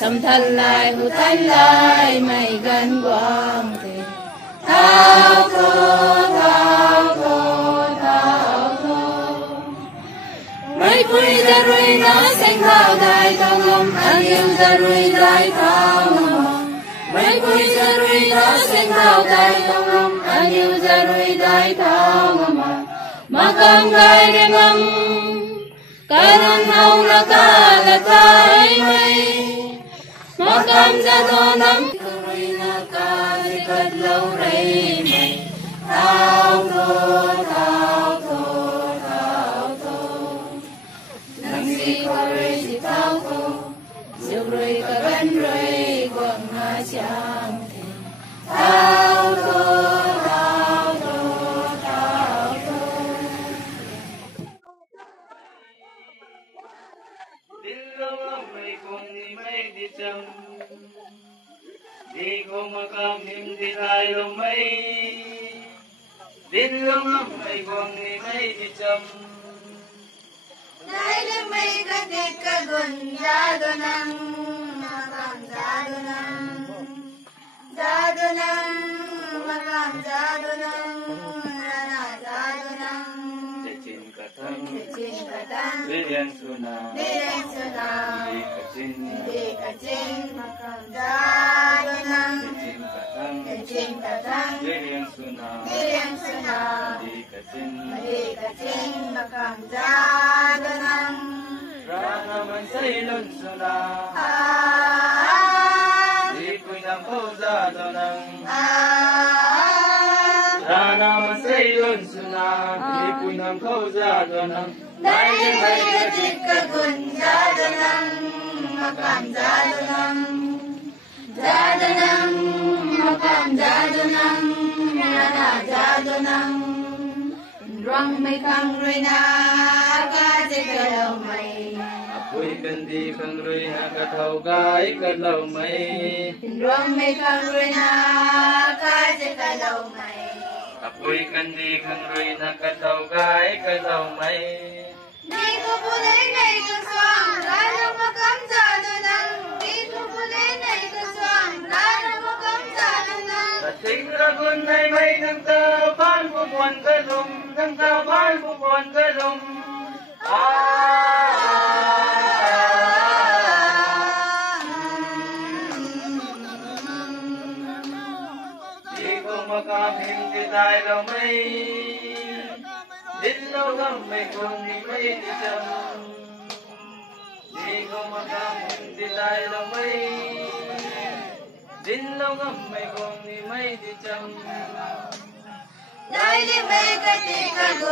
Sầm thân lại hữu thân lại mày gần quang thì thao thô thao thô thao thô mấy quy ra ruồi nó xanh thao đại thao ngâm anh yêu ra ruồi đại thao ngâm mấy quy ra ruồi nó xanh thao đại thao ngâm anh yêu ra ruồi đại thao ngâm mà cầm gai để ngâm kanan hau na ka la tai mai Makam jado nam karoi na ka dikat lau rai mai thao thô thao thô thao thô nang si karoi si thao thô siêu roi ka ban roi quang na chang thi thao thô thao thô thao thô Di ko makam hindi tayo may din lang may kong ni may dicham dahil may katit kagunjado ng makam jado ng makam jado ng rana jado ng cacing katang Lilian suna di kacing makam jado ng cacing katang Lilian suna di kacing makam jado ng rana man sa ilon suna di ko'y nampuzado ng rana man sa ilon suna di ko'y nampuzado ng dahil may katit kagunjado ng makam jado ng makam jado ng rana jado ng rong may kang ruy na kasi kalaw may apoy kandi kang roy na katawgay kalaw may rong may kang ruy na kasi kalaw may apoy kandi kang roy na katawgay kalaw may di ko pulay na ikaswang rana makam jado ng di ko pulay na ikaswang rana makam jado ng Dating dragon ay may nagtapan bubuan kalong nagtapan bubuan kalong di ko makamindi tayo may dilaw ng may kundi may dijam di ko makamindi tayo may dilaw ng may kundi may dijam dahil may katit kagunjado